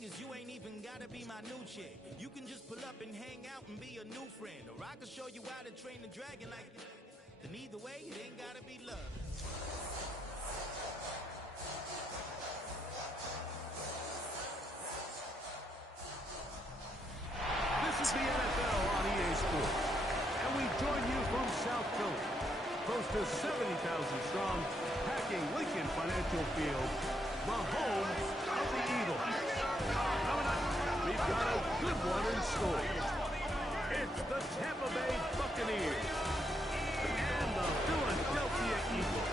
thing is you ain't even gotta be my new chick. You can just pull up and hang out and be a new friend. Or I can show you how to train the dragon like... And either way, it ain't gotta be love. This is the NFL on EA Sports. And we join you from South Philly. Close to 70,000 strong, packing Lincoln Financial Field, the home of the Eagles. Coming up, we've got a good one in store. It's the Tampa Bay Buccaneers and the Philadelphia Eagles.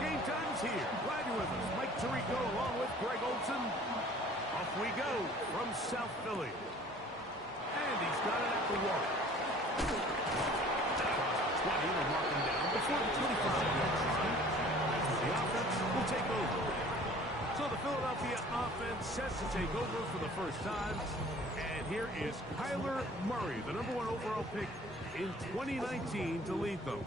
Game time's here. Glad you're with us. Mike Tirico along with Greg Olson. Off we go from South Philly. And he's got it at the wall. 20 will mark him down before the 25-yard line. The offense will take over. So the Philadelphia offense sets to take over for the first time. And here is Kyler Murray, the #1 overall pick in 2019 to lead them.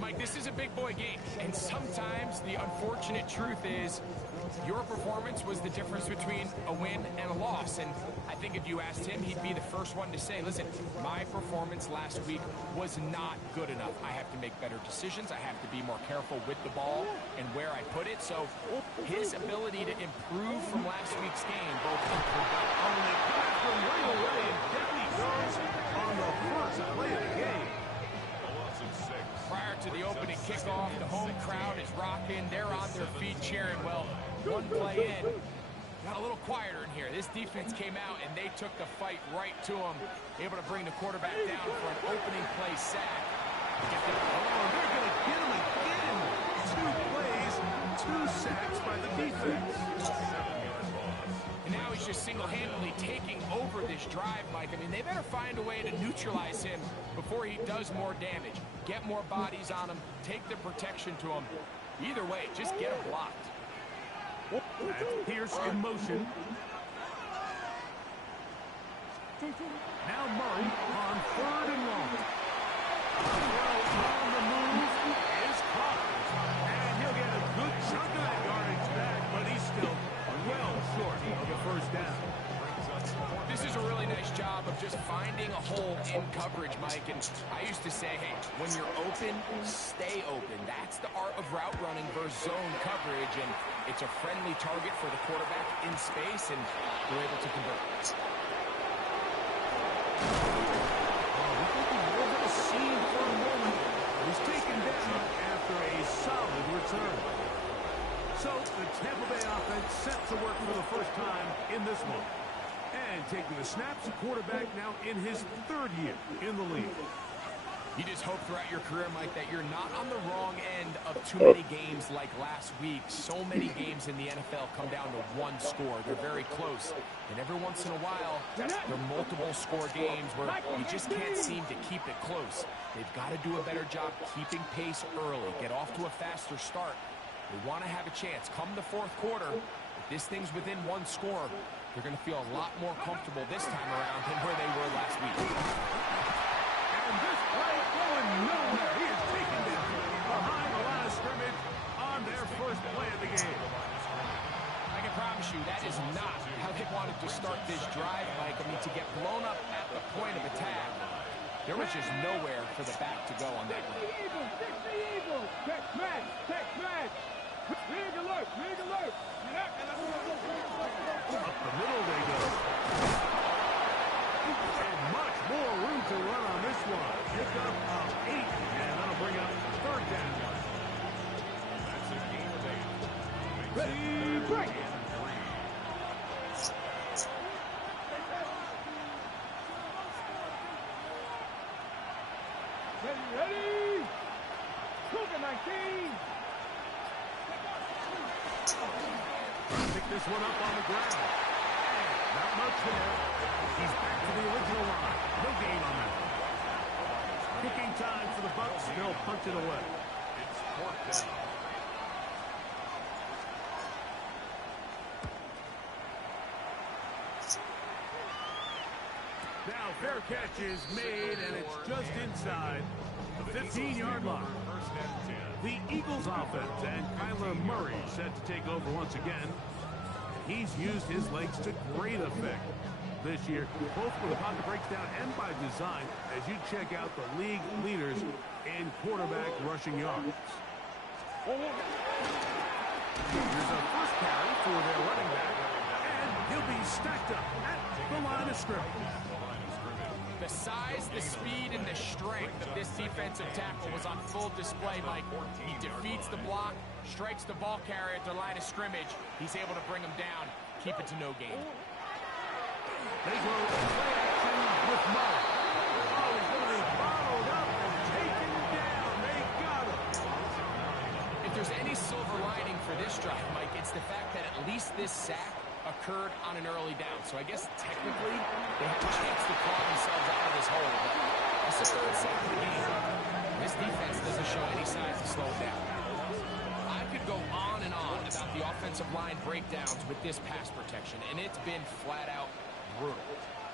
Mike, this is a big boy game, and sometimes the unfortunate truth is your performance was the difference between a win and a loss. And I think if you asked him, he'd be the first one to say, listen, my performance last week was not good enough. I have to make better decisions. I have to be more careful with the ball and where I put it. So his ability to improve from last week's game, both only back from right away, and down he goes on the first play of the game. Prior to the opening kickoff, the home crowd is rocking. They're on their feet cheering. Well, one play in, got a little quieter in here. This defense came out, and they took the fight right to them, able to bring the quarterback down for an opening play sack. They're going to get him again. 2 plays, 2 sacks by the defense. And now he's just single-handedly taking over this drive, Mike. I mean, they better find a way to neutralize him before he does more damage. Get more bodies on him, take the protection to him. Either way, just get him blocked. That's Pierce in motion. Now Murray on 3rd and long. On the move is caught. And he'll get a good chunk of that yardage back, but he's still well short of the first down. This is a really nice job of just finding a hole in coverage, Mike. And I used to say, hey, when you're open, stay open. That's the art of route running versus zone coverage. And it's a friendly target for the quarterback in space, and they're able to convert. Scene for a moment. He's taken down after a solid return. So the Tampa Bay offense set to work for the first time in this one. And taking the snaps, the quarterback now in his 3rd year in the league. You just hope throughout your career, Mike, that you're not on the wrong end of too many games like last week. So many games in the NFL come down to 1 score. They're very close. And every once in a while, there are multiple score games where you just can't seem to keep it close. They've got to do a better job keeping pace early, get off to a faster start. They want to have a chance. Come the 4th quarter, if this thing's within 1 score, they're going to feel a lot more comfortable this time around than where they were last week. And this play going nowhere. He is taken down behind the line of scrimmage on their first play of the game. I can promise you that is not how they wanted to start this drive, Mike. I mean, to get blown up at the point of attack, there was just nowhere for the back to go on that run. Take match! Big alert! Up the middle they go. And much more room to run on this one. Pick up 8, and that'll bring up 3rd down. Ready, break! Ready! Cougar 19! Pick this one up on the ground. Not much there. He's back to the original line. No gain on that. Kicking time for the Bucs. They'll punt it away. It's 4th down. Now fair catch is made, and it's just inside the 15-yard line. The Eagles offense, and Kyler Murray set to take over once again. He's used his legs to great effect this year, both when the pocket breaks down and by design, as you check out the league leaders in quarterback rushing yards. Here's a first carry for their running back, and he'll be stacked up at the line of scrimmage. The size, the speed, and the strength of this defensive tackle was on full display, Mike. He defeats the block, strikes the ball carrier at the line of scrimmage. He's able to bring him down, keep it to no gain. They go play action with Murray. Oh, he's going to be bottled up and taken down. They got him. If there's any silver lining for this drive, Mike, it's the fact that at least this sack occurred on an early down. So I guess technically they have a chance to claw themselves out of this hole. But it's the third sack of the game. This defense doesn't show any signs of slowing down. I could go on and on about the offensive line breakdowns with this pass protection, and it's been flat out brutal.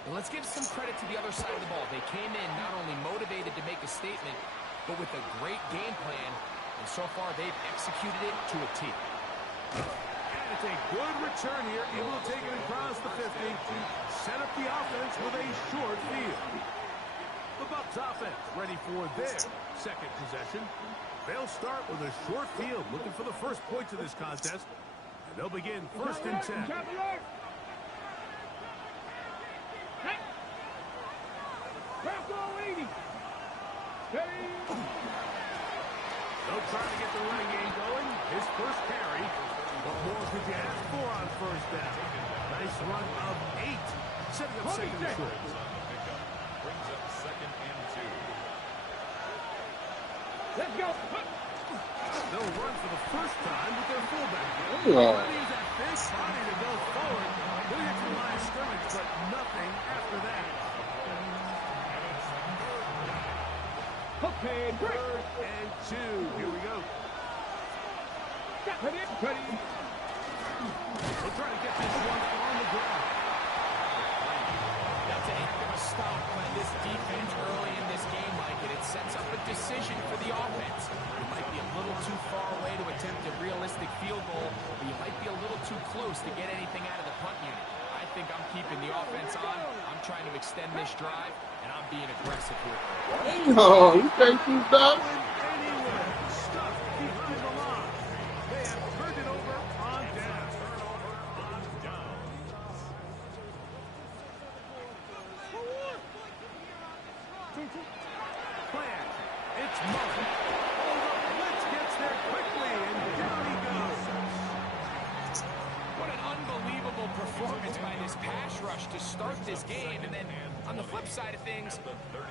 And let's give some credit to the other side of the ball. They came in not only motivated to make a statement, but with a great game plan, and so far they've executed it to a T. And it's a good return here, able to take it across the 50 to set up the offense with a short field. The Bucs offense ready for their second possession. They'll start with a short field, looking for the first points of this contest. And they'll begin first and 10. They'll try to get the running game going. His first carry. What more could you ask for on first down? Nice run of 8. Setting up second and short. Brings up second and 2. Let's go. They'll run for the first time with their fullback. Yeah. He's at this trying to go forward. He'll get to the line of scrimmage, but nothing after that. Okay, break. Third and 2. Here we go. Ready. We'll try to get this one on the ground. That's a heck of a stop by this defense early in this game, Mike, and it sets up a decision for the offense. You might be a little too far away to attempt a realistic field goal, but you might be a little too close to get anything out of the punt unit. I think I'm keeping the offense on. I'm trying to extend this drive, and I'm being aggressive here. Oh, you can't keep that. Anywhere, stuck behind the line. They have turned it over on down. Play action. It's Murray. Oh, the blitz gets there quickly, and down he goes. What an unbelievable performance by this pass rush to start this game. And then on the flip side of things,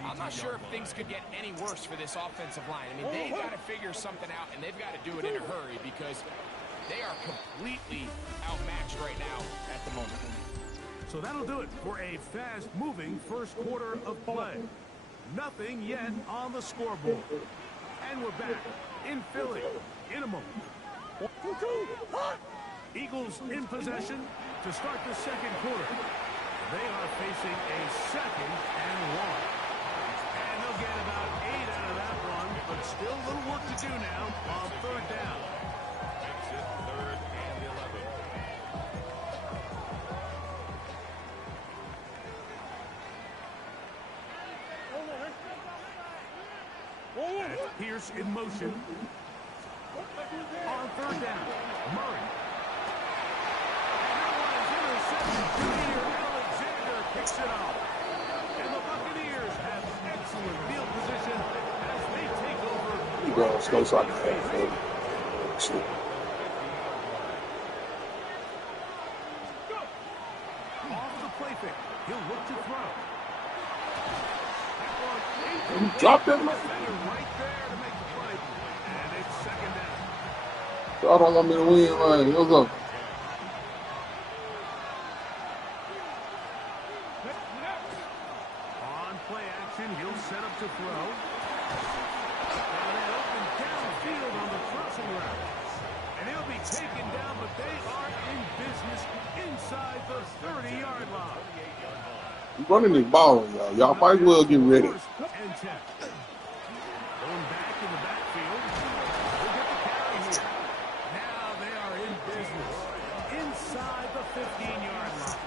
I'm not sure if things could get any worse for this offensive line. I mean, they've got to figure something out, and they've got to do it in a hurry because they are completely outmatched right now at the moment. So that'll do it for a fast-moving first quarter of play. Nothing yet on the scoreboard. And we're back in Philly in a moment. Eagles in possession to start the second quarter. They are facing a 2nd and 1. And they'll get about 8 out of that one, but still a little work to do now on third down. Makes it 3rd and 11. And Pierce in motion. On third down, Murray. And that one is intercepted. Junior Alexander picks it up. And the Buccaneers have excellent field position as they take over. You go, let's go so I can shit. Off the play fake. He'll look to throw. That one, You dropped it, man. right there to make the play. And it's second down. Y'all don't want me to win, man. Let's go. On play action, he'll set up to throw. And then open downfield on the crossing route. And he'll be taken down, but they are in business inside the 30-yard line. Running this ball, y'all. Y'all might as well get ready. First and 10. Going back in the backfield. We'll get the carry here. Now they are in business. Inside the 15-yard line.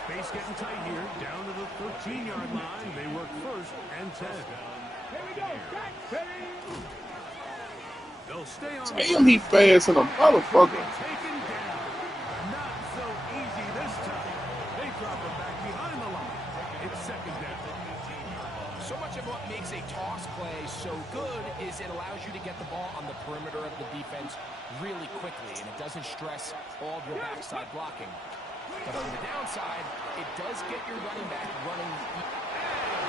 Space getting tight here. Down to the 13-yard line. They work first and 10. Here we go. Back, ready. They'll stay on. Damn, he fast and a motherfucker. Taken down. Not so easy this time. They drop him back behind the line. It's second down. So much of what makes a toss play so good is it allows you to get the ball on the perimeter of the defense really quickly, and it doesn't stress all of your backside blocking. But on the downside, it does get your running back running.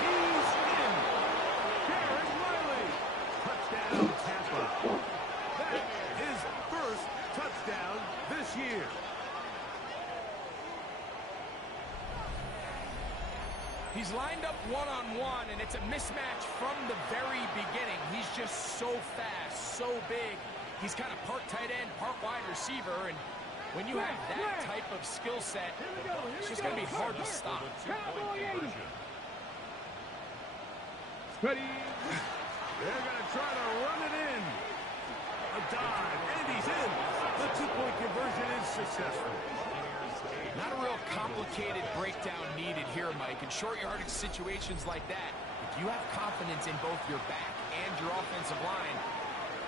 He's in. Jared Wiley. Touchdown, Tampa. That is first touchdown this year. He's lined up one-on-one, and it's a mismatch from the very beginning. He's just so fast, so big. He's kind of part tight end, part wide receiver, and when you have that type of skill set, it's just going to be hard to stop. Ready. They're going to try to run it in. A dive, and he's in. The two-point conversion is successful. Not a real complicated breakdown needed here, Mike. In short yardage situations like that, if you have confidence in both your back and your offensive line,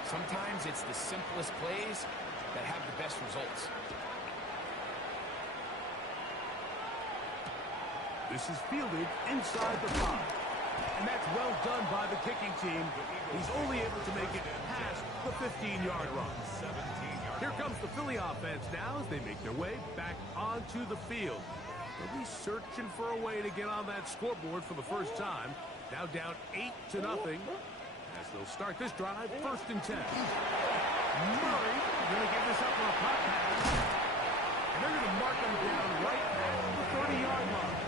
sometimes it's the simplest plays that have the best results. This is fielded inside the 5. And that's well done by the kicking team. He's only able to make it past the 15-yard run. Here comes the Philly offense now as they make their way back onto the field. They'll be searching for a way to get on that scoreboard for the first time. Now down 8-0 as they'll start this drive, first and 10. Murray going to give this up for a pop pass. And they're going to mark him down right at the 30-yard line.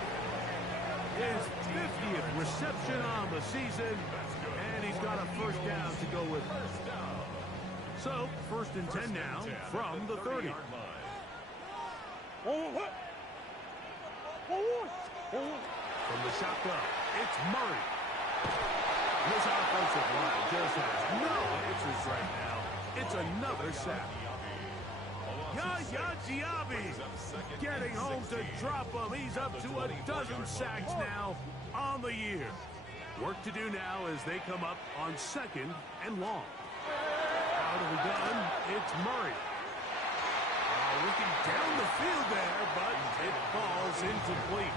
His 50th reception on the season, and he's got a first down to go with. So, first and 10 now from the 30. From the shotgun, it's Murray. This offensive line just has no answers right now. It's another sack. Yaya Diaby getting home to drop him. He's up to a dozen sacks now on the year. Work to do now as they come up on second and long. Out of the gun, it's Murray. Looking down the field there, but it falls incomplete.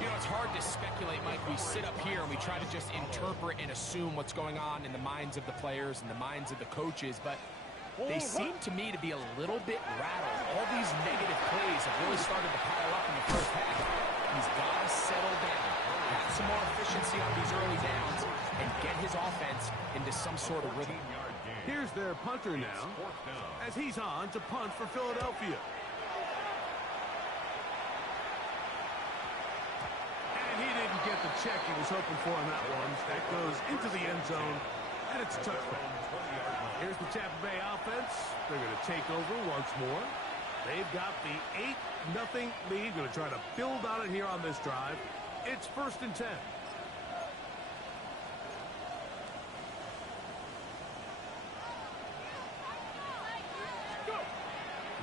You know, it's hard to speculate, Mike. We sit up here and we try to just interpret and assume what's going on in the minds of the players and the minds of the coaches, but they seem to me to be a little bit rattled. All these negative plays have really started to pile up in the first half. He's got to settle down, have some more efficiency on these early downs, and get his offense into some sort of rhythm. Here's their punter now, as he's on to punt for Philadelphia. And he didn't get the check he was hoping for on that one. That goes into the end zone, and it's a touchdown. Here's the Tampa Bay offense. They're going to take over once more. They've got the 8-0 lead. Going to try to build on it here on this drive. It's first and 10.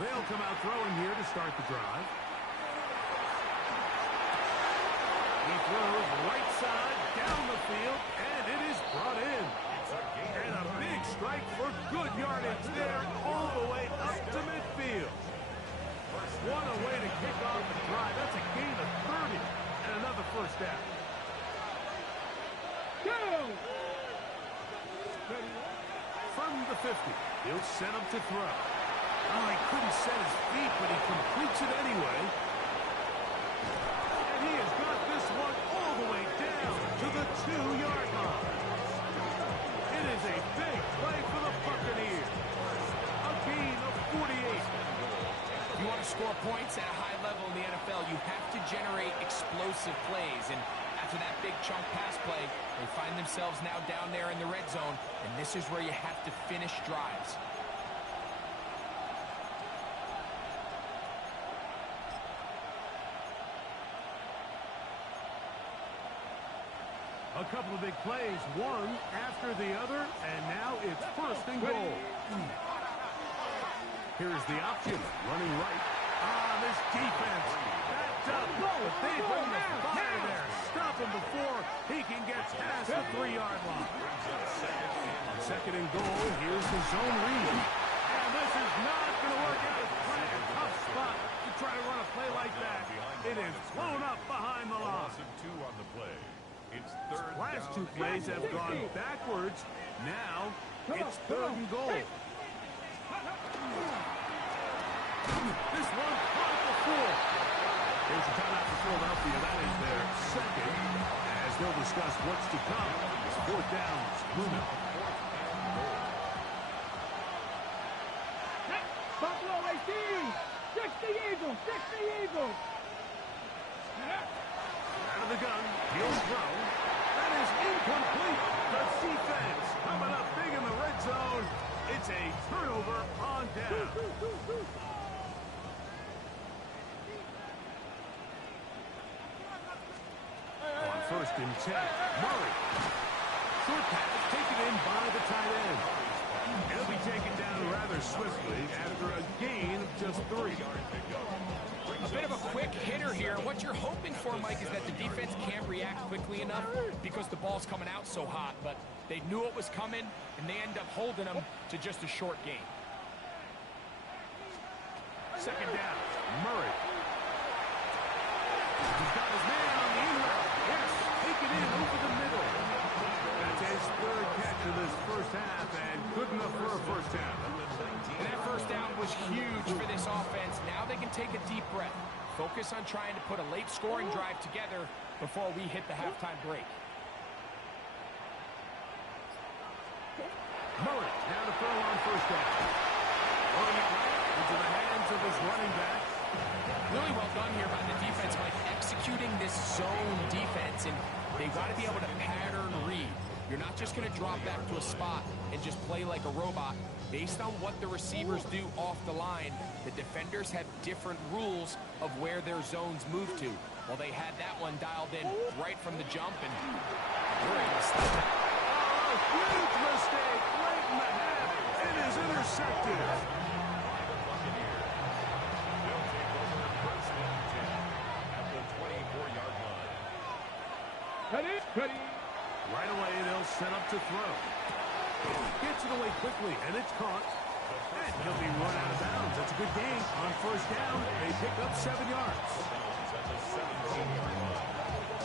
They'll come out throwing here to start the drive. He throws right side down the field, and it is brought in. And a big strike for good yardage there all the way up to midfield. What a way to kick off the drive. That's a gain of 30 and another first down. From the 50, he'll send him to throw. Oh, he couldn't set his feet, but he completes it anyway. And he has got this one all the way down to the 2-yard line. It is a big play for the Buccaneers. A gain of 48. If you want to score points at a high level in the NFL, you have to generate explosive plays. And after that big chunk pass play, they find themselves now down there in the red zone. And this is where you have to finish drives. A couple of big plays, one after the other, and now it's first and goal. Here's the option, running right. This defense backed up, but they bring the fire there. Stop him before he can get past the 3-yard line. On second and goal, here's the zone read. And this is not going to work out. It's quite a tough spot to try to run a play like that. It is blown up behind the line. On the play. It's third Last down. 2 plays have gone backwards. Now it's third and goal. This one caught the 4. Here's a timeout for Philadelphia. That is their second. As they'll discuss what's to come. It's 4th down. Luna. Buffalo 18. 60 Eagles. 60 Eagles. Out of the gun. He'll throw. That is incomplete. The defense coming up big in the red zone. It's a turnover on down. On 1st and 10, Murray. Short pass taken in by the tight end. He'll be taken down rather swiftly after a gain of just 3. A bit of a quick hitter here. What you're hoping for, Mike, is that the defense can't react quickly enough because the ball's coming out so hot. But they knew it was coming, and they end up holding them to just a short gain. Second down, Murray. He's got his man on the in route. Yes, take it in over the middle. That's his 3rd catch of this first half, and good enough for a first down. And that first down was huge for this offense. Now they can take a deep breath. Focus on trying to put a late scoring drive together before we hit the halftime break. Murray down to throw on first down. Throwing it right into the hands of his running back. Really well done here by the defense, Mike, executing this zone defense, and they've got to be able to pattern read. You're not just going to drop back to a spot and just play like a robot. Based on what the receivers do off the line, the defenders have different rules of where their zones move to. Well, they had that one dialed in right from the jump, and we're able to stop it. Oh, huge mistake late in the half. It is intercepted. Ready. Right away, they'll set up to throw. Gets it away quickly, and it's caught. And he'll be run out of bounds. That's a good gain. On first down, they pick up 7 yards. At the 17-yard line.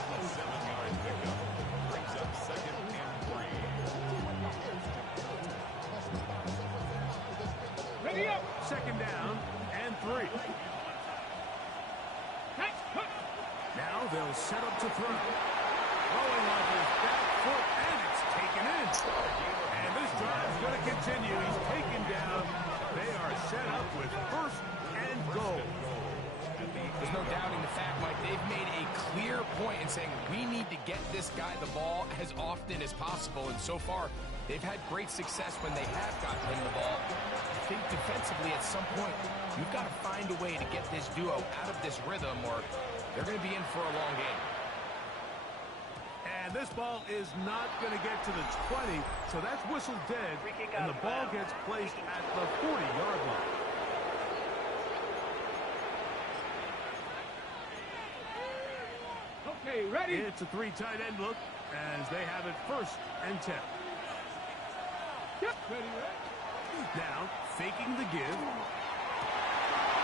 A 7-yard pickup brings up 2nd and 3. Ready up. Second down and 3. Now they'll set up to throw. Throwing off his back foot, and it's taken in. And this drive's going to continue. He's taken down. They are set up with 1st and goal. There's no doubting the fact, Mike, they've made a clear point in saying we need to get this guy the ball as often as possible. And so far, they've had great success when they have gotten him the ball. I think defensively at some point, you've got to find a way to get this duo out of this rhythm or they're going to be in for a long game. And this ball is not going to get to the 20, so that's whistled dead, and the ball gets placed at the 40-yard line. Okay, ready. It's a 3 tight end look as they have it 1st and 10. Ready. Now, faking the give.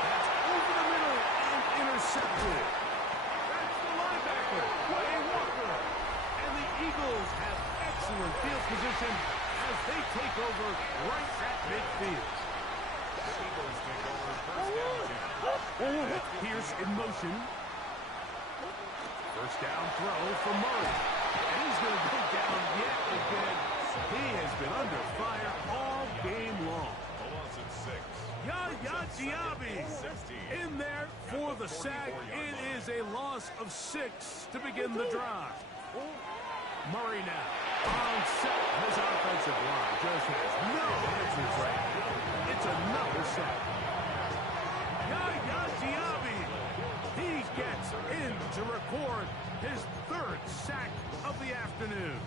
That's over the middle and intercepted. That's the linebacker, Wayne Walker. And the Eagles have excellent field position as they take over right at midfield. Eagles take over first down. Pierce in motion. First down throw for Murray. And he's going to go down yet again. He has been under fire all game long. Loss at 6. Yaya Diaby in there for the sack. It is a loss of 6 to begin the drive. Murray now on set. This offensive line just has no answers right now. It's another sack. Yaya Diaby. He gets in to record his 3rd sack of of the afternoon.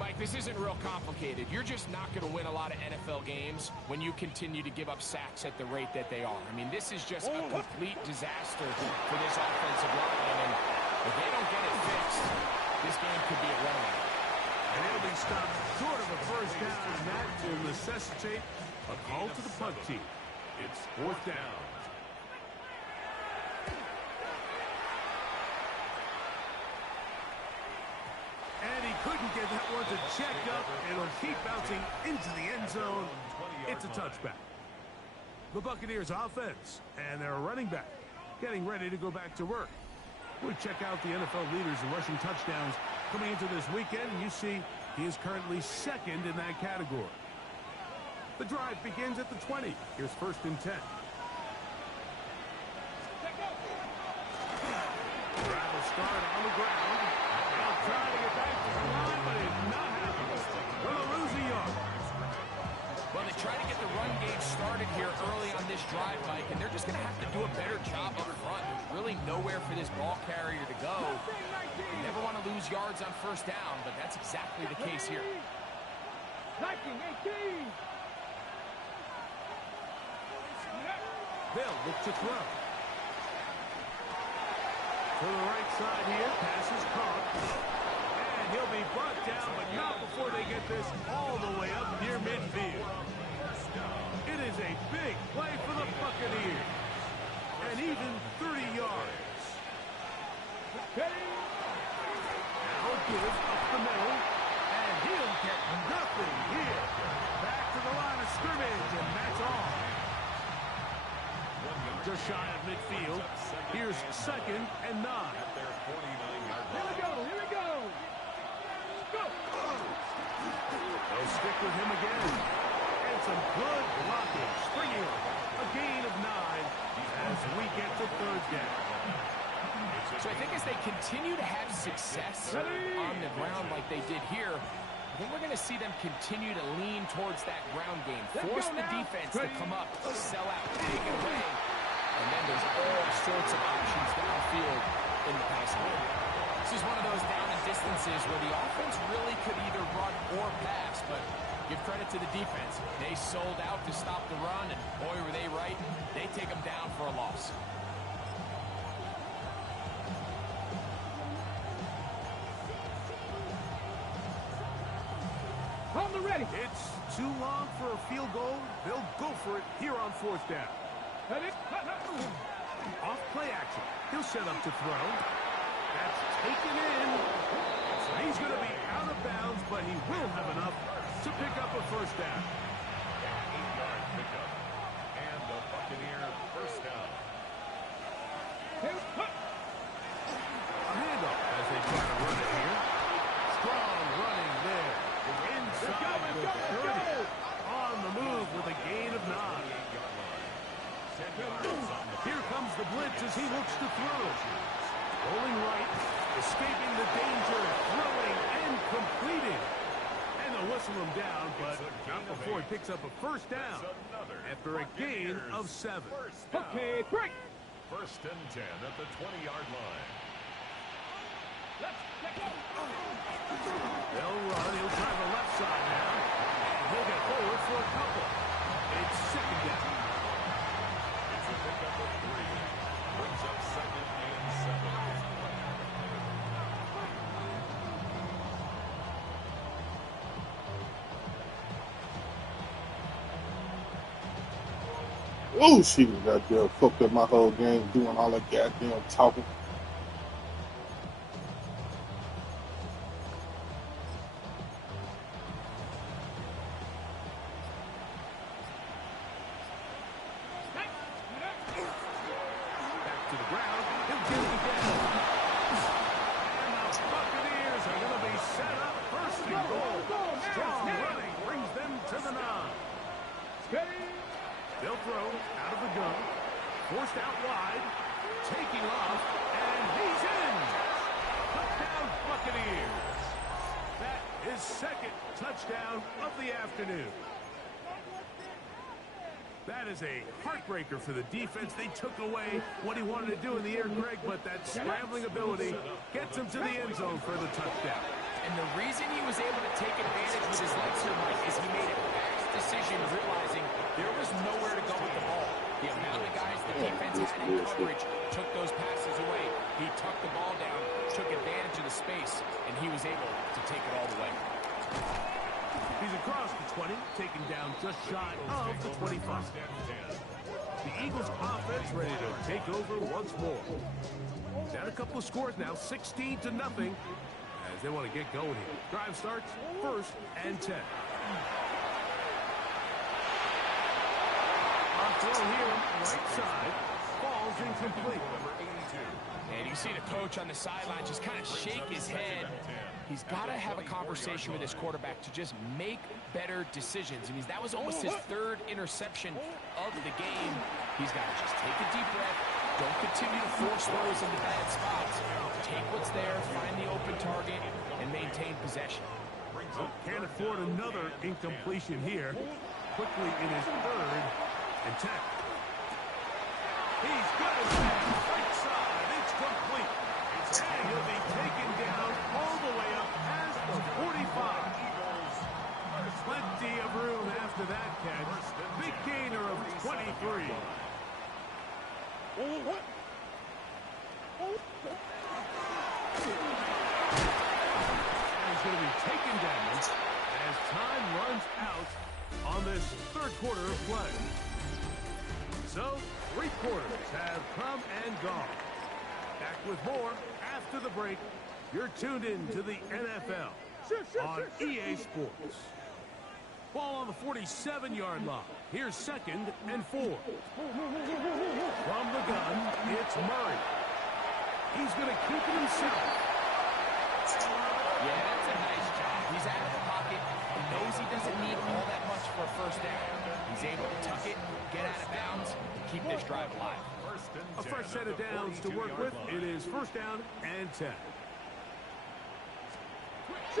Mike, this isn't real complicated. You're just not going to win a lot of NFL games when you continue to give up sacks at the rate that they are. I mean, this is just a complete disaster for this offensive line, and if they don't get it fixed, this game could be a runout. And he'll be stopped short of a first down, and that will necessitate a call to the punt team. It's fourth down. And he couldn't get that one to check up, and it'll keep bouncing into the end zone. It's a touchback. The Buccaneers offense and their running back getting ready to go back to work. We check out the NFL leaders in rushing touchdowns coming into this weekend, and you see he is currently second in that category. The drive begins at the 20. Here's first and 10. Drive will start on the ground. They'll try to get back to the line, but it's not happening. They'll lose a yard. Well, they try to get the run game started here early on this drive, Mike, and they're just going to have to do a better job up front. There's really nowhere for this ball carrier to go. You never want to lose yards on first down, but that's exactly the case here. 18. They'll look to throw. To the right side here, pass is caught. And he'll be brought down, but not before they get this all the way up near midfield. It is a big play for the Buccaneers. And even 30 yards. Now give up the middle. And he'll get nothing here. Back to the line of scrimmage, and that's all. Just shy of midfield. Here's second and 9. Here we go. Go. They'll stick with him again. And some good blocking. Springing a gain of 9 as we get to third down. So I think as they continue to have success on the ground like they did here, I think we're going to see them continue to lean towards that ground game. Force the defense to come up, sell out, take it away. And then there's all sorts of options downfield in the passing game. This is one of those down and distances where the offense really could either run or pass, but give credit to the defense. They sold out to stop the run, and boy, were they right. They take them down for a loss. On the ready. It's too long for a field goal. They'll go for it here on fourth down. Off play action. He'll set up to throw. That's taken in. He's going to be out of bounds, but he will have enough to pick up a first down. 8-yard pickup. And the Buccaneer first down. A handoff as they try to run it here. Strong running there. Inside the 30. On the move with a gain of 9. Here comes the blitz as he looks to throw. Rolling right, escaping the danger, throwing and completing. And they'll whistle him down, but not before he picks up a first down after a gain of 7. Okay, break. First and 10 at the 20-yard line. They'll run. He'll try the left side now. And he'll get forward for a couple. It's second down. It's a pickup of 3. Brings up second and 7. Oh, she was out there fucked up my whole game doing all that goddamn talking. Back to the ground. He'll get it again. And the Buccaneers are going to be set up first and goal. Strong running brings them to the 9. They'll throw out of the gun. Forced out wide. Taking off. And he's in. Touchdown Buccaneers. That is second touchdown of the afternoon. That is a heartbreaker for the defense. They took away what he wanted to do in the air, Greg, but that scrambling ability gets him to the end zone for the touchdown. And the reason he was able to take advantage with his legs here, Mike, is he made a fast decision realizing there was nowhere to go with the ball. The amount of guys the defense had in coverage took those passes away. He tucked the ball down, took advantage of the space, and he was able to take it all the way. He's across the 20, taken down just shy of the 25. The Eagles offense ready to take over once more. Down a couple of scores now, 16-0, as they want to get going here. Drive starts 1st and 10. On throw here, right side, falls incomplete. And you see the coach on the sideline just kind of shake his head. He's got to have a conversation with his quarterback to just make better decisions. I mean, that was almost his 3rd interception of the game. He's got to just take a deep breath. Don't continue to force throws into bad spots. Take what's there, find the open target, and maintain possession. Can't afford another incompletion here. Quickly in his 3rd and 10. He's got it right side. It's complete. And he'll be taken down all the way up past the 45. Plenty of room after that catch. Big gainer of 23. And he's going to be taken down as time runs out on this 3rd quarter of play. So, 3 quarters have come and gone. Back with more after the break. You're tuned in to the NFL on EA Sports. Ball on the 47-yard line. Here's 2nd and 4. From the gun, it's Murray. He's going to keep it himself. Yeah, that's a nice job. He's out of the pocket. He knows he doesn't need all that much for a 1st down. He's able to tuck it, get out of bounds, and keep this drive alive. A fresh set of downs to work with. It is 1st down and 10.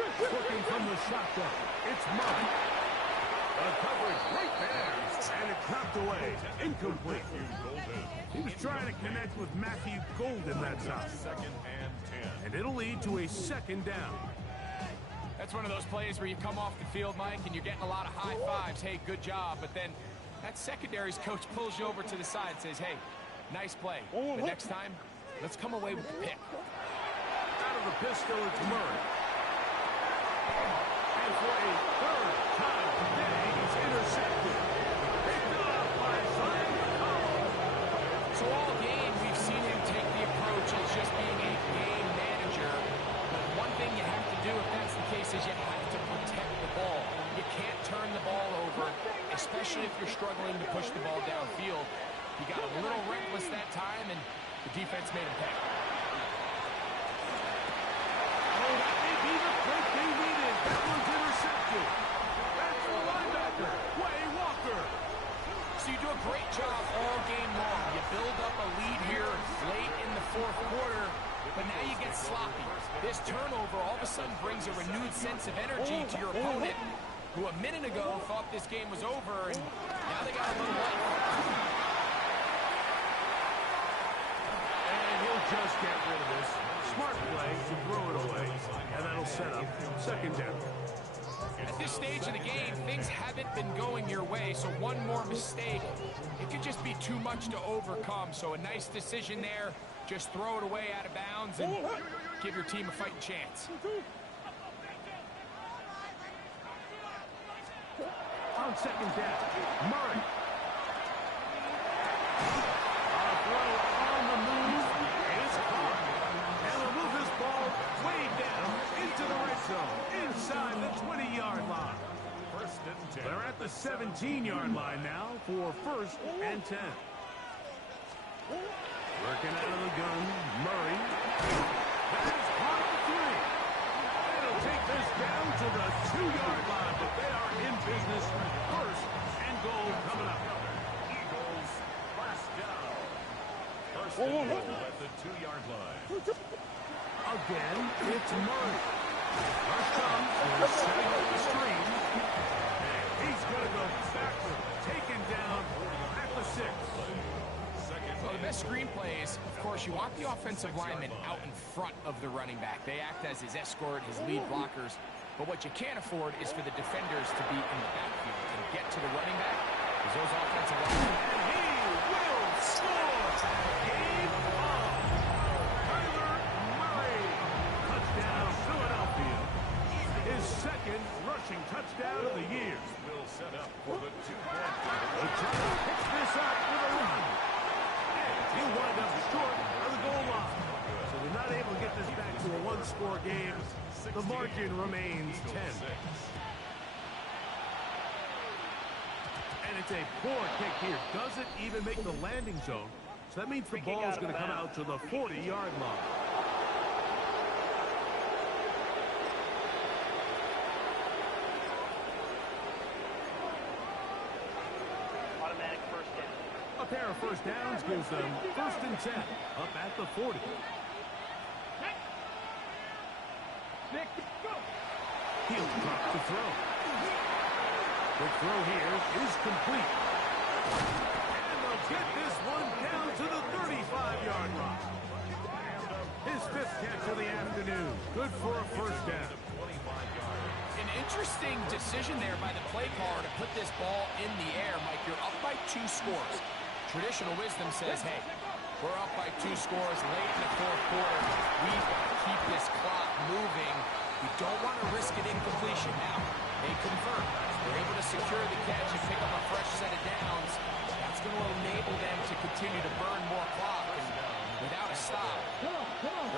Working from the shotgun. It's Murray. The coverage right there. And it dropped away. Incomplete. He was trying to connect with Matthew Golden that time. 2nd and 10. And it'll lead to a 2nd down. That's one of those plays where you come off the field, Mike, and you're getting a lot of high fives. Hey, good job. But then that secondary's coach pulls you over to the side and says, hey, nice play. But next time, let's come away with the pick. Out of the pistol, it's Murray. And for a 3rd time today, he's intercepted. Picked up by Simon Cowell. So all game, we've seen him take the approach as just being a game manager. But one thing you have to do if that's the case is you have to protect the ball. You can't turn the ball over, especially if you're struggling to push the ball downfield. He got a little reckless that time, and the defense made him pay. Oh, that may be the break they needed. That one's intercepted. That's the linebacker, Quay Walker. So you do a great job all game long. You build up a lead here late in the 4th quarter, but now you get sloppy. This turnover all of a sudden brings a renewed sense of energy to your opponent, who a minute ago thought this game was over, and now they got a little life. And he'll just get rid of this. Smart play to throw it away, and that'll set up 2nd down. At this stage of the game, things haven't been going your way, so one more mistake, it could just be too much to overcome. So a nice decision there. Just throw it away out of bounds and give your team a fighting chance. On 2nd down, Murray. A throw on the move is caught. And will move this ball way down into the red zone, inside the 20-yard line. 1st and 10. They're at the 17-yard line now for 1st and 10. Working out of the gun, Murray. That is caught at 3. It'll take this down to the 2-yard line, but they are in business. 1st and goal coming up. Eagles, 1st down. 1st and goal at the 2-yard line. Again, it's Murray. First comes, they're setting up the screen. He's going to go backward. Taken down at the 6. Well, the best screenplay is, of course, you want the offensive lineman out in front of the running back. They act as his escort, his lead blockers. But what you can't afford is for the defenders to be in the backfield and get to the running back. Because those offensive linemen... And he will score! Game on! Kyler Murray! Touchdown, Philadelphia. His second rushing touchdown of the year. Will set up for the 2-point. The Chargers picks this up with a run. And he'll wind up short of the goal line. So they're not able to get this back to a one-score game. The margin remains 10. And it's a poor kick here. Doesn't even make the landing zone. So that means the ball's going to come out to the 40-yard line. Automatic first down. A pair of first downs gives them 1st and 10 up at the 40. He'll drop the throw. The throw here is complete. And they'll get this one down to the 35-yard line. His 5th catch of the afternoon. Good for a first down. An interesting decision there by the play caller to put this ball in the air. Mike, you're up by 2 scores. Traditional wisdom says, hey, we're up by 2 scores late in the 4th quarter. We've got to keep this clock moving. We don't want to risk an incompletion. Now, they convert. They're able to secure the catch and pick up a fresh set of downs. That's going to enable them to continue to burn more clock. And without a stop, their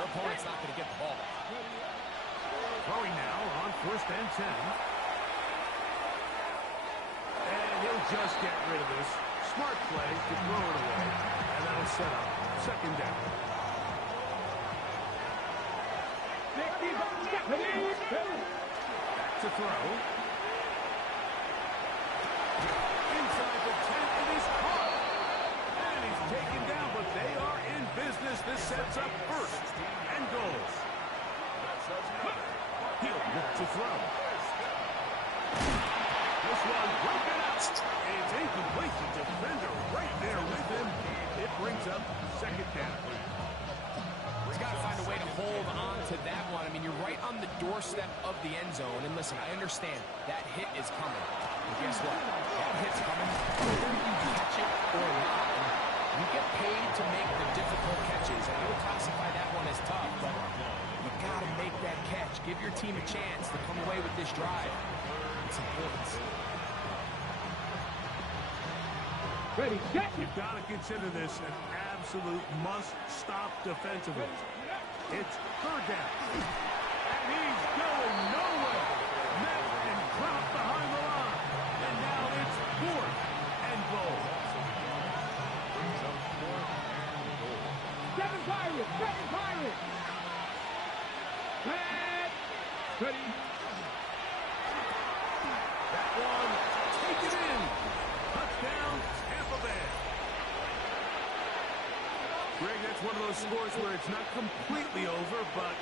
opponent's not going to get the ball back. Throwing now on 1st and 10. And he'll just get rid of this. Smart play to throw it away. And that'll set up 2nd down. Back to throw. Inside the 10, it is caught. And he's taken down, but they are in business. This sets up 1st and goal. He'll look to throw. This one broken up. It's incomplete. The defender right there with him. It brings up 2nd down. He's got to find a way to hold on to that one. I mean, you're right on the doorstep of the end zone. And listen, I understand that hit is coming. And guess what? That hit's coming whether you catch it or not. And you get paid to make the difficult catches. And I would classify that one as tough, but you got to make that catch. Give your team a chance to come away with this drive. It's important. Ready, set. You've got to consider this an absolute must-stop defensively. It's 3rd down. And he's going nowhere. Met and dropped behind the line. And now it's 4th and goal. 7 Pirates, 7 Pirates. Ready. That one taken in. Touchdown, Tampa Bay. Greg, that's one of those scores where it's not completely over, but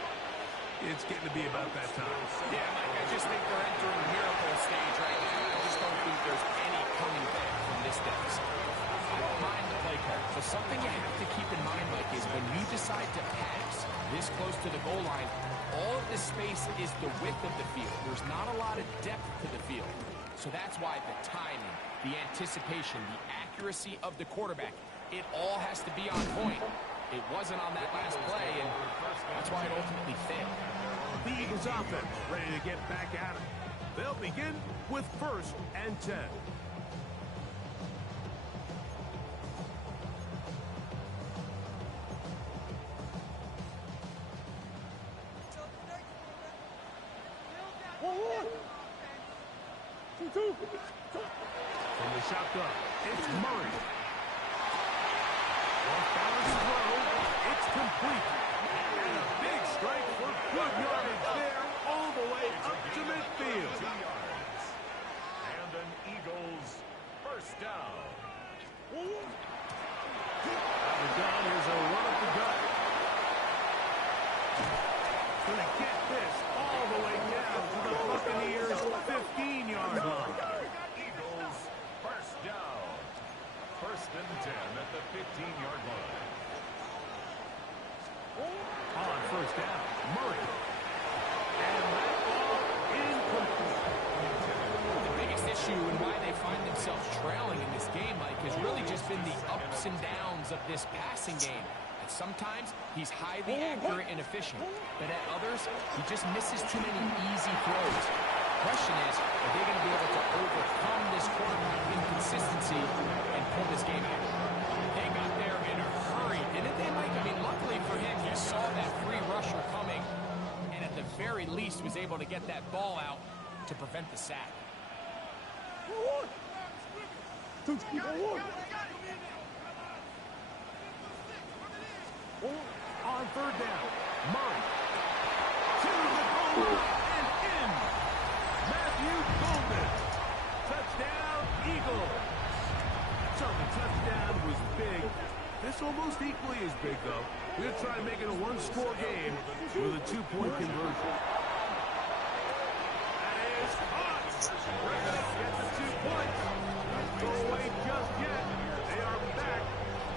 it's getting to be about that time. Yeah, Mike, I just think they're entering the miracle stage right now. I just don't think there's any coming back from this deficit. I don't mind the play call. So something you have to keep in mind, Mike, is when you decide to pass this close to the goal line, all of this space is the width of the field. There's not a lot of depth to the field. So that's why the timing, the anticipation, the accuracy of the quarterback, it all has to be on point. It wasn't on that last play, and that's why it ultimately failed. The Eagles offense ready to get back at it. They'll begin with 1st and 10. From the shotgun, it's Murray. Off-balance throw, it's complete. And a big strike for good yardage there, all the way up to midfield. 2 yards. And an Eagles 1st down. The gun, here's a run up the gut. Gonna get this all the way down to the Buccaneers' 15-yard line. First and 10 at the 15-yard line. On first down, Murray. And that ball incomplete. The biggest issue and why they find themselves trailing in this game, Mike, has really just been the ups and downs of this passing game. And sometimes he's highly accurate and efficient, but at others, he just misses too many easy throws. The question is, are they going to be able to overcome this quarterback inconsistency and pull this game out? They got there in a hurry, didn't they, Mike? I mean, luckily for him, he saw that free rusher coming, and at the very least was able to get that ball out to prevent the sack. On third down, Murray. To the goal line and in. Matthew Golden. Touchdown, Eagles. So the touchdown was big. This almost equally as big, though. We're going to try and make it a one-score game with a two-point conversion. That is caught. Ravens get the 2 points. Don't go away just yet. They are back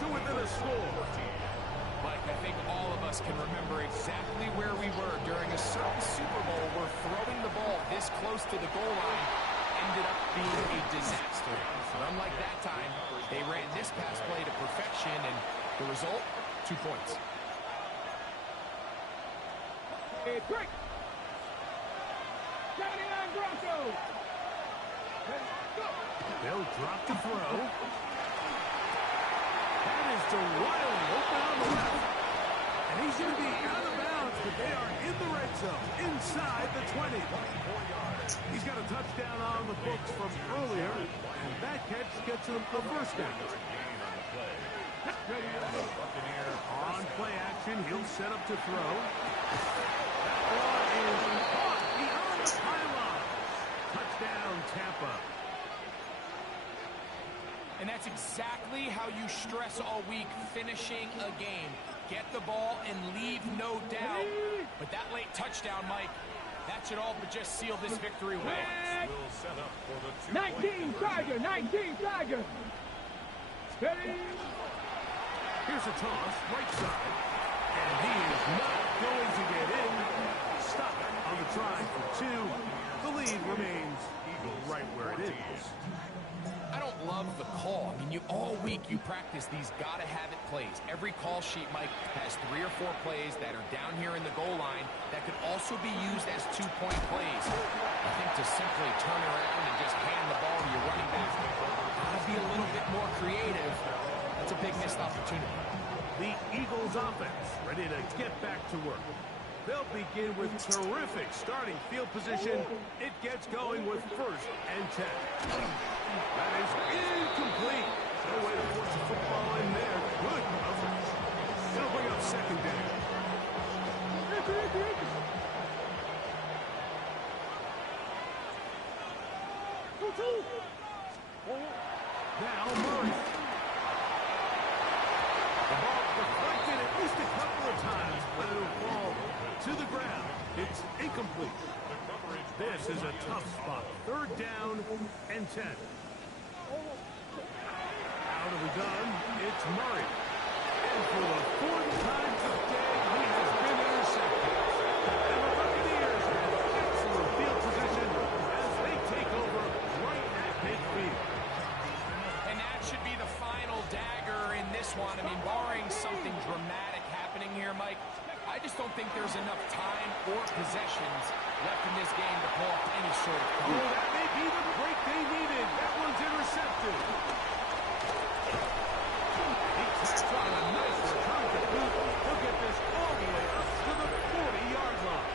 to within a score. Mike, I think all of us can remember exactly where we were during a certain Super Bowl where throwing the ball this close to the goal line ended up being a disaster. But unlike that time, they ran this pass play to perfection, and the result, 2 points. It's great. 79 Broncos. Go. They'll drop the throw. That is to Wiley, open on the left. And he's going to be out of bounds, but they are in the red zone, inside the 20. He's got a touchdown on the books from earlier, and that catch gets him the first down. On play action, he'll set up to throw. That ball is caught beyond the pylon. Touchdown, Tampa. And that's exactly how you stress all week, finishing a game. Get the ball and leave no doubt. But that late touchdown, Mike, that should all but just seal this victory away. Will set up for the 19 Tiger. 19 Tiger. Steady. Here's a toss, right side. And he is not going to get in. Stop on the try for 2. The lead remains right where it is. I don't love the call. I mean, all week you practice these gotta-have-it plays. Every call sheet, Mike, has 3 or 4 plays that are down here in the goal line that could also be used as 2-point plays. I think to simply turn around and just hand the ball to your running back, gotta be a little bit more creative. That's a big missed opportunity. The Eagles offense ready to get back to work. They'll begin with terrific starting field position. It gets going with first and 10. That is incomplete. No way to force the football in there. Good coverage. It'll bring up second down. Now Murray. The ball deflected at least a couple of times, but it'll fall to the ground. It's incomplete. This is a tough spot. Third down and 10. Out of the gun, it's Murray. And for the 4th time today, he has been intercepted. And the Buccaneers have excellent field position as they take over right at midfield. And that should be the final dagger in this one. I mean, barring something dramatic happening here, Mike, I just don't think there's enough time or possessions left in this game to pull off any sort of comeback. Oh, that may be the break they needed. That one's intercepted. He tacks on a nice return to boot. He'll get this all the way up to the 40-yard line.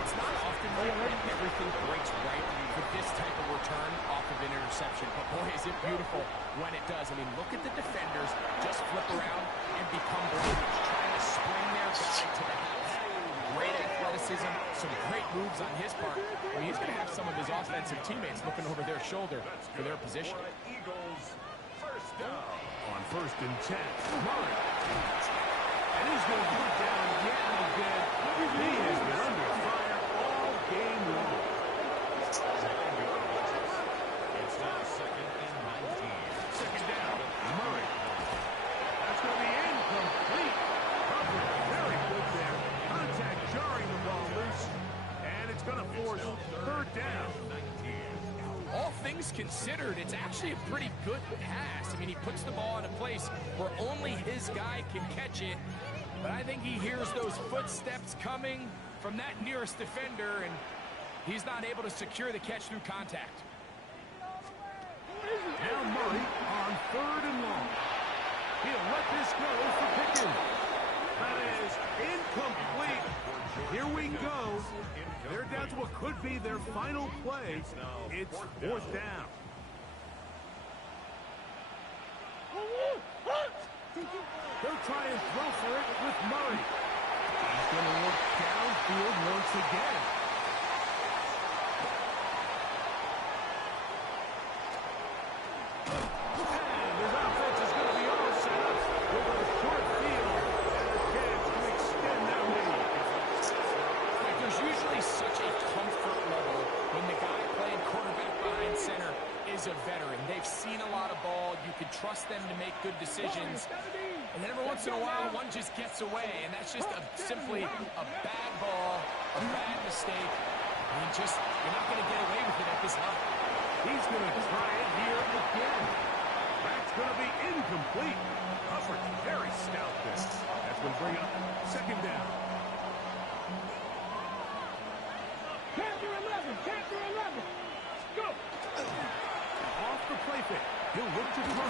It's not often that everything breaks right for this type of return off of an interception. But boy, is it beautiful when it does. I mean, look at the defenders just flip around and become believers, trying to spring their guy to the house. Great athleticism, some great moves on his part. I mean, he's going to have some of his offensive teammates looking over their shoulder for their position. Eagles first down. On first and 10, Murray. And he's going to put it down yet again. He has been under fire all game long. It's now second and 19. Second down. force third down. All things considered, it's actually a pretty good pass. I mean, he puts the ball in a place where only his guy can catch it. But I think he hears those footsteps coming from that nearest defender, and he's not able to secure the catch through contact. Now Murray on third and long. He'll let this go for Pickens. That is incomplete. Here we go. They're down to what could be their final play. It's fourth down. They'll try and throw for it with Murray. He's going to look downfield once again. And his offense is going to be all set up with a short field and a chance to extend that lead. Like, there's usually such a comfort level when the guy playing quarterback behind center is a veteran. They've seen a lot of ball. You can trust them to make good decisions. And then every once in a while, one just gets away, and that's just simply a bad ball, a bad mistake. And you're not going to get away with it at this level. He's going to try it here again. That's going to be incomplete. Coverage very stout there. That's going to bring up second down. Capture 11, capture 11. Go. Off the play fake. He'll look to throw.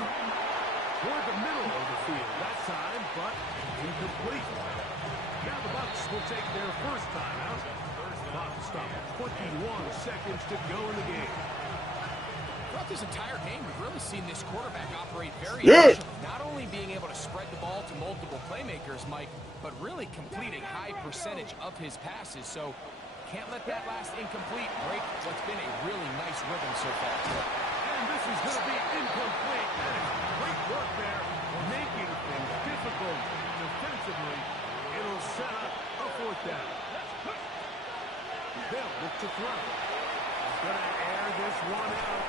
Toward the middle of the field that time, but incomplete. Now the Bucs will take their first time out. Clock stop. 21 seconds to go in the game. Throughout this entire game, we've really seen this quarterback operate very efficiently. Not only being able to spread the ball to multiple playmakers, Mike, but really complete a high percentage of his passes. So can't let that last incomplete break what's been a really nice rhythm so far. And this is going to be incomplete. That is great work there, making things difficult defensively. It'll set up a fourth down. They'll look to throw. He's going to air this one out.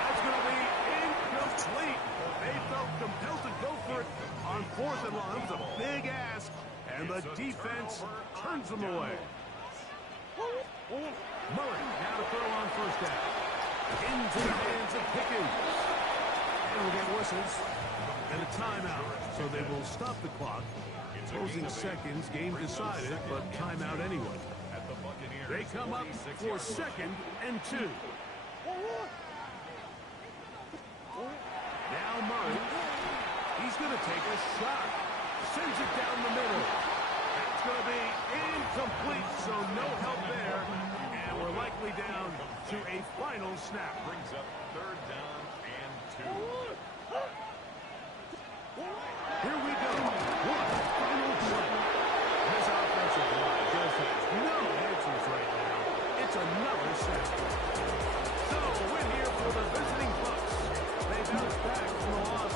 That's going to be incomplete. They felt compelled to go for it on fourth and long. It was a big ask, and the defense turns them away. Murray now to throw on first down. Into the hands of Pickens. And we'll get whistles and a timeout. So they will stop the clock. Closing seconds, game decided, but timeout anyway. They come up for second and 2. Now Murray. He's going to take a shot. Sends it down the middle. That's going to be incomplete, so no help there. And we're likely down to a final snap. Brings up third down and 2. Here we go. One final play. This offensive line just has no answers right now. It's another sack. So, a win here for the visiting Bucs. They bounce back from the loss.